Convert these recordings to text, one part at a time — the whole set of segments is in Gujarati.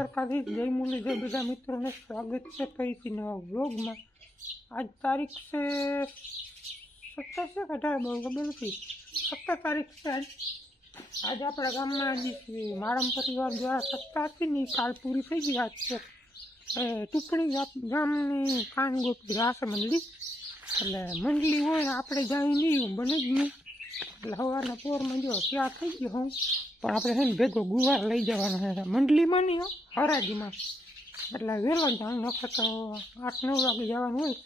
દ્વારકાધીશ, જય મુરલી, જય બધા મિત્રોને સ્વાગત છે ફરીથી નવા વ્લોગમાં। આજ તારીખ છે 17 છે 18, બહુ ખબર નથી, 17 તારીખ છે આજ આપણા ગામમાં મારમ પરિવાર દ્વારા સત્તા હતી ને કાલ પૂરી થઈ ગઈ। આજ છે ટુકડી ગામની કાનગોટની રાસ મંડળી, એટલે મંડળી હોય ને આપણે જાય નહીં, બને જ નહીં। એટલે સવારના પોરમાં જો ત્યાં થઈ ગયો હું, પણ આપણે છે ને ભેગો ગુવાર લઈ જવાનો છે મંડળીમાં નહીં, હરાજીમાં। એટલે વહેલો જવાનું, નખર તો 8-9 વાગે જવાનું હોય।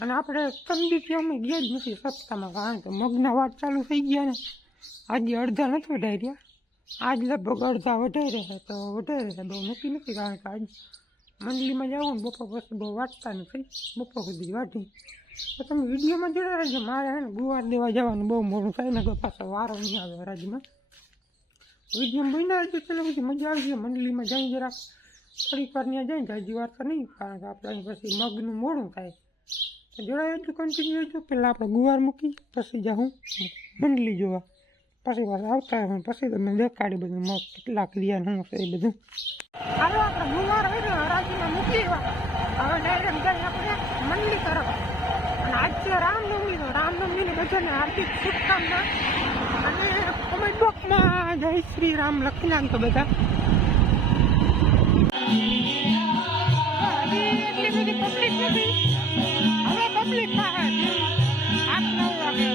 અને આપણે કંદીથી અમે ગયા જ નથી સપ્તાહમાં, કારણ કે મગના વાત ચાલુ થઈ ગયા ને આજે અડધા નથી વઢાઈ આજ લગભગ અડધા વઢાઈ રહ્યા, તો વઢાઈ રહ્યા બહુ નક્કી નથી, કારણ કે આજ મંડળીમાં જવું ને બપોર પછી બહુ વાંચતા નથી, બપોર સુધી વાઢી। તો તમે વિડીયોમાં જોડે રહેજો, મારે છે ને ગુવાર દેવા જવાનું બહુ મોડું થાય ને, તો પાછો વારો નહીં આવે હરાજીમાં। વિડીયો બન્યા રહેજો, ચાલો બધી મજા આવી જાય। મંડળીમાં જઈ જરાક થોડીક વાર ત્યાં જાય ને હજી વાર તો નહીં, કારણ કે આપણે પછી મગનું મોડું થાય, તો જોડાય એટલું કન્ટિન્યુ રહેજો। પહેલાં આપણે ગુવાર મૂકી પછી જાઉં મંડળી જોવા, પછી પાછા આવતા હોય પછી તમને દેખાડી બધું મગ કેટલા ક્રિયા શું છે એ બધું। હાલો આપણે ગુવાર હોય ને હરાજીમાં મૂકી, હવે ડાયરેક્ટ જાય આપણે મંડળી તરફ। અને આજ છે રામનવમી, તો રામનવમીને બધાને હાર્દિક શુભકામના, અને કોમેન્ટ બોક્સમાં જય શ્રી રામ લખી નાખજો બધા। એટલી બધી પબ્લિક નથી, હવે પબ્લિક થાય 8-9 વાગે।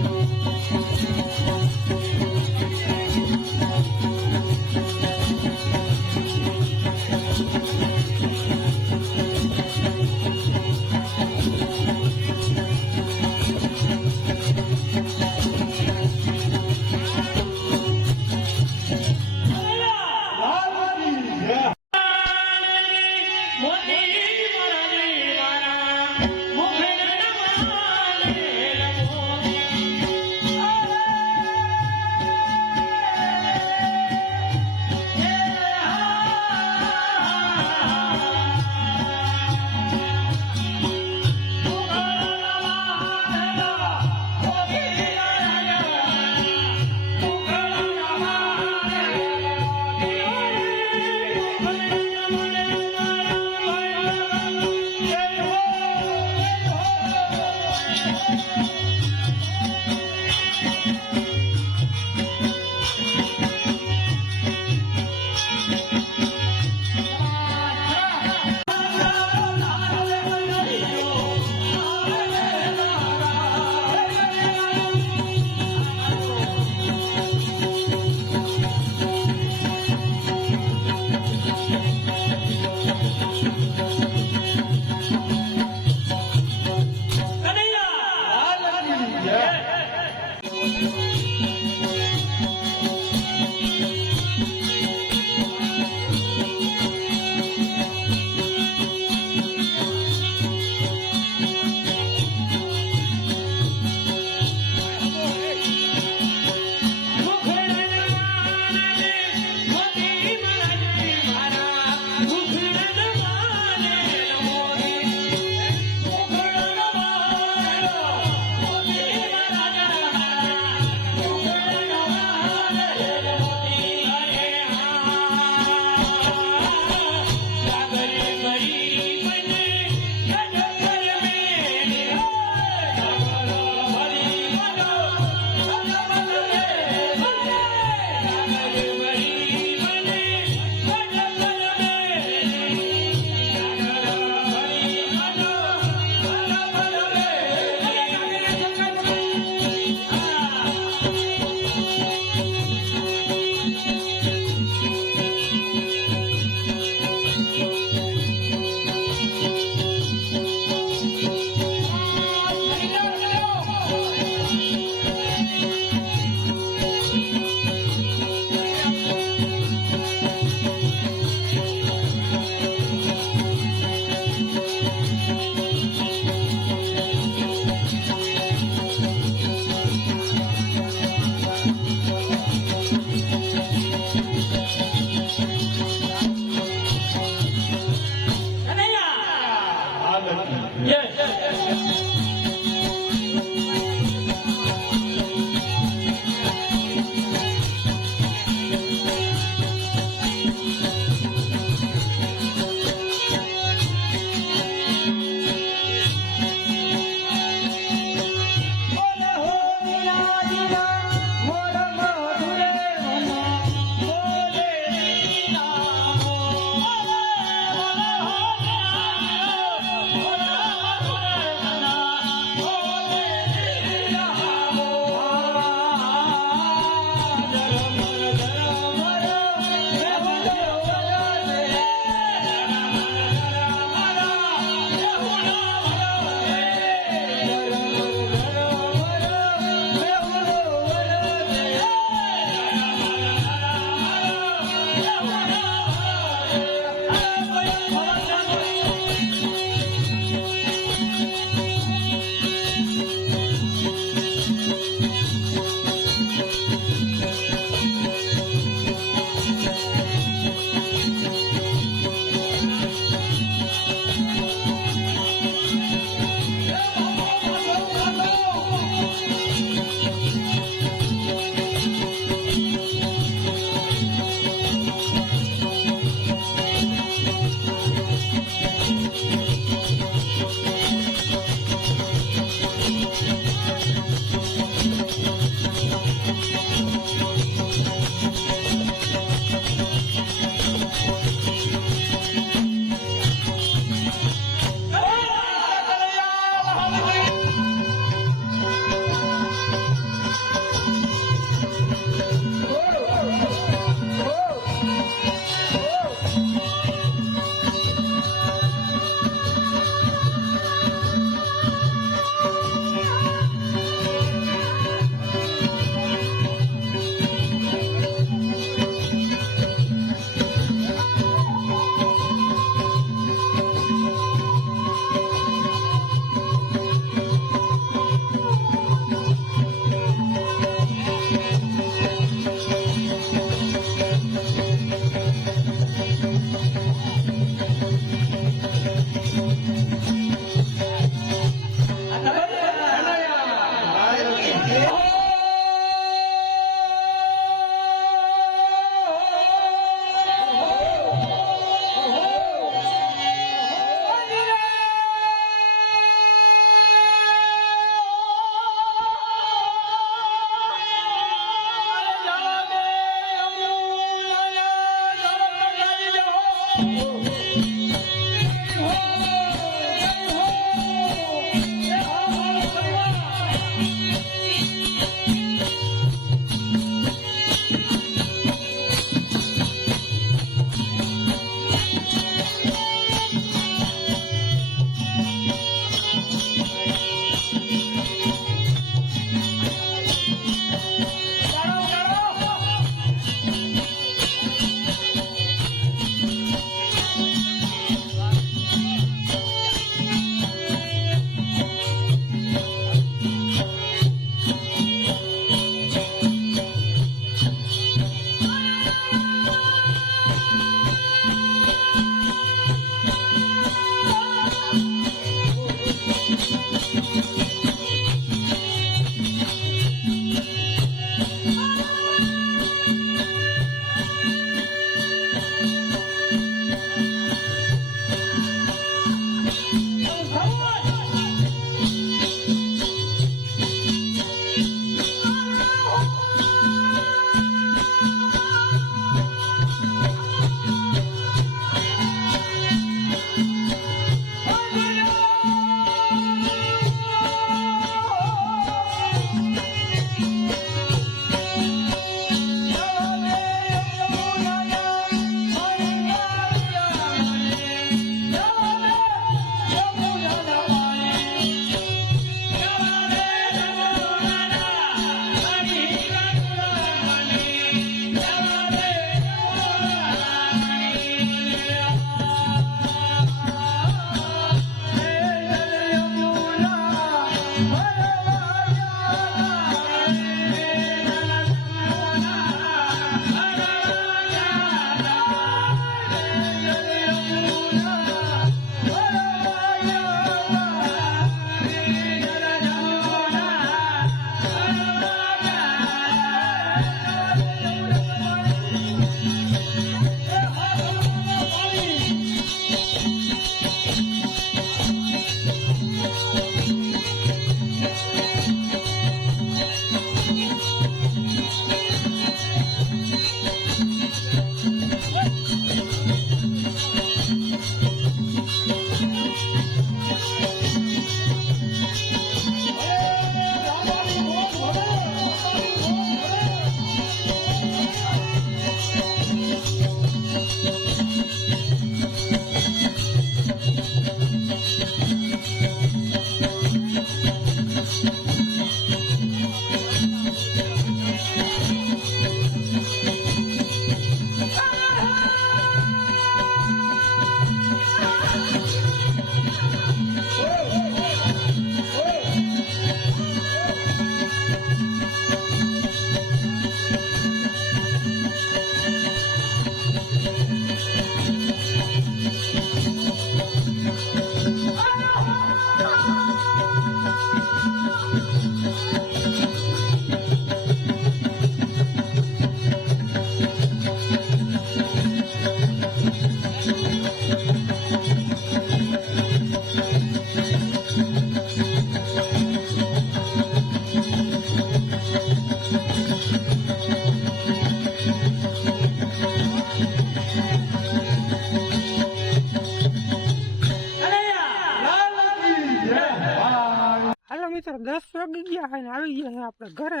મિત્રો 10 વાગી ગયા છે ને આવી ગયા છે આપણે ઘરે.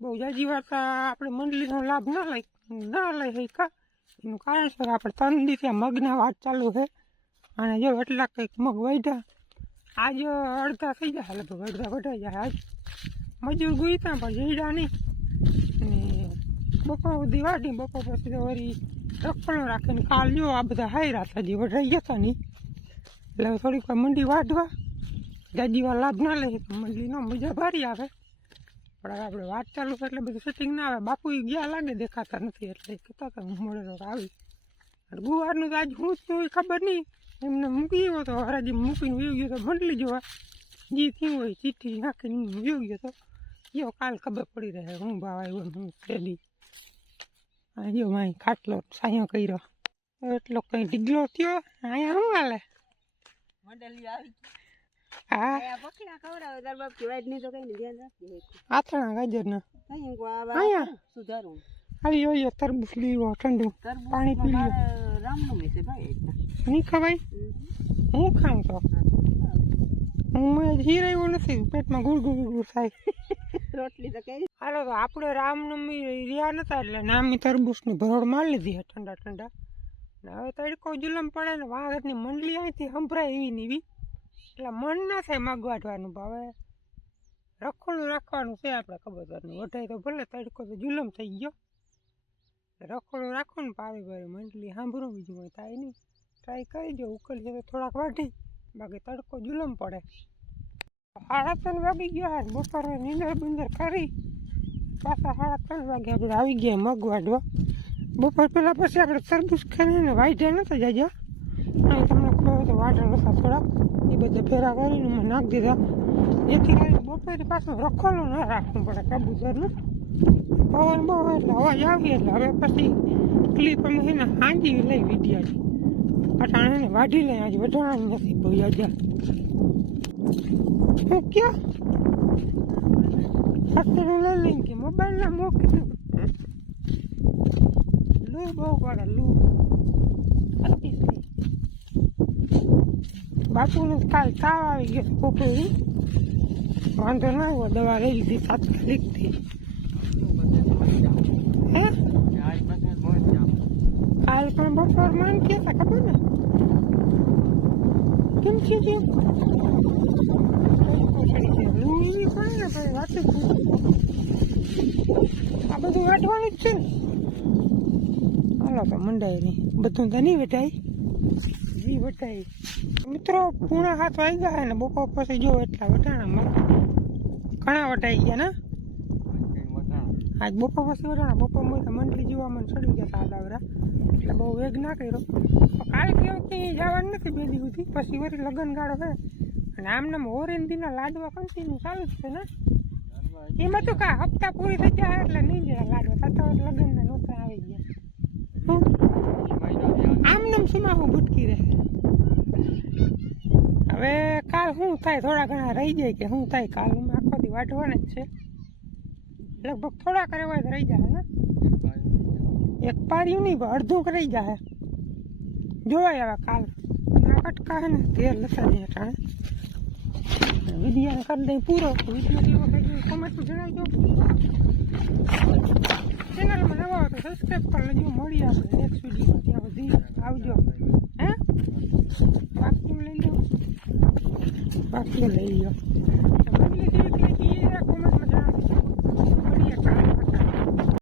બહુ જાજી વાર આપણે મંડળીનો લાભ ના લઈ શકા. એનું કારણ છે આપણે 3 દિવસથી મગના વાત ચાલુ છે અને જો એટલા કંઈક મગ વધ્યા. આજ અડધા થઈ જાય, લગભગ અડધા વઢાઈ જાય. આજ મજૂર ગુઈતા પણ જઈડા નહીં અને બપોર સુધી વાઢી, બપોર પછી તો વળી રખડો રાખીને કાલ જો આ બધા હાયરા હતા જે વઢાઈ ગયા હતા નહીં, એટલે થોડીક વાર મંડી વાઢવા. જાજી વાર લાભ ના લે તો મંડળીનો મજા ભારી આવે, પણ હવે આપણે વાત ચાલુ એટલે બધું સેટિંગ ના આવે. બાપુ ગયા લાગે દેખાતા નથી એટલે કહેતા હતા હું મળે તો આવી. ગુવારનું તો આજ હું જ ખબર નહીં, એમને મૂકી ગયો તો હરાજી મૂકીને વયો ગયો તો મંડળી જોવા. જે થયું હોય ચીઠી નાખીને વયો ગયો તો જો કાલ ખબર પડી રહે હું ભાવ આવ્યો હું પેલી. હા જો મારી ખાટલો સાયો કર્યો એટલો કંઈ ઢીગલો થયો. અહીંયા શું હાલે? હા આથણા ગાજરના અહીંયા આવી તરબૂચ લીવો ઠંડુ પાણી પી લ્યો. રામનવમી છે ભાઈ. નહીં ખવાય? હું ખાઉં તો હું જીરાયું નથી, પેટમાં ગુડ ગુડ ગુડ થાય. રોટલી તો કઈ હાલો તો આપણે રામનવમી રહ્યા નતા એટલે નામી તરબૂચની ભરોડ મારી લીધી છે ઠંડા ઠંડા. ને હવે તડકો જુલમ પડે ને વાઘરની મંડળી અહીંથી સંભળાય એવી ને એવી, એટલે મન ના થાય મગવાટવાનું. હવે રખોડું રાખવાનું છે આપણે કબૂતરનું. વઢાય તો ભલે, તડકો તો જુલમ થઈ ગયો. રખોડું રાખવું ને પાવી પાવી મંડળી સાંભળું, બીજું કોઈ થાય નહીં. ટ્રાય કરી જો, ઉકળી જાય તો થોડાક વાઢી, બાકી તડકો જુલમ પડે. 3:30 વાગી ગયા, બપોરે નીંદર બંદર કરી પાછા 3:30 વાગે આપણે આવી ગયા મગ વાઢવા. બપોર પહેલાં પછી આપણે તરબૂચ ખાઈને વાઢ્યા નતા જાજા. અહીં તમને ખબર હોય તો વાઢા નતા થોડાક, એ બધા ફેરા કરીને મેં નાખી દીધા. જેથી કરીને બપોરે પાછું રખોલું ના રાખવું પડે કબૂતરનું. પવન બહુ એટલે અવાજ આવી એટલે હવે પછી ક્લિપ અમે એને હાંજી લઈ વિડીયાથી અટાણે એને વાઢી લઈ. આજે વઢાણાની નથી બહુ આજે શું ક્યાં અત્યારે લઈ લઈને કે મોબાઈલના મોકલી દઉં. લૂ બહુ પડે, લૂ અતિશય. બાપુને કાલ તાવ આવી ગયો પોપડી, વાંધો ના આવ્યો, દવા લઈ લીધી તાત્કાલિકથી. હે કાલ પણ બપોર માન કહેતા ખબર ને કેમ છે આ બધું વાટવાનું જ છે ને. હાલો તો મંડાય નહીં, બધું તો નહીં વટાય, જી વટાય. મિત્રો 6:30 વાગ્યા ને બપોર પછી જો એટલા વટાણામાં ઘણા વટાઈ ગયા ને. આજ બપોર પછી વટાણા, બપોર તો મંડળી જોવામાં ચડી ગયા સાદાવરા, એટલે બહુ વેગ ના કર્યો. કાલે કેવું ક્યાંય જવાનું નથી 2 દિવસ સુધી, પછી વળી લગ્ન ગાળો છે અને આમનામ ઓરેન્જીના લાડવા કન્ટિન્યુ ચાલુ જ છે ને. એમાં તો કા હપ્તા પૂરી થઈ જાય એટલે નહીં જાય લાડવા, થતા હોય લગ્નના નોતા આવી ગયા. આમનામ સુમાં હું ભૂટકી રહે. હવે કાલ શું થાય, થોડા ઘણા રહી જાય કે શું થાય, કાલ આખો દી વાઢવાના જ છે. લગભગ થોડા કરે હોય તો રહી જાય ને, એક પાડ્યું નહીં પણ અડધું રહી જાય. જોવાય હવે કાલ કટકા હે ને તેર લસા દે અટાણે. વિડીયોને કરી દઈ પૂરો. વિડીયો કેવો કરી કોમેન્ટમાં જણાવજો. ચેનલમાં નવા હોય તો સબસ્ક્રાઈબ કરી લેજો. મળીએ આપણે નેક્સ્ટ વિડીયોમાં, ત્યાં સુધી આવજો. હે બાકી લઈ લો, બાકી લઈ લો.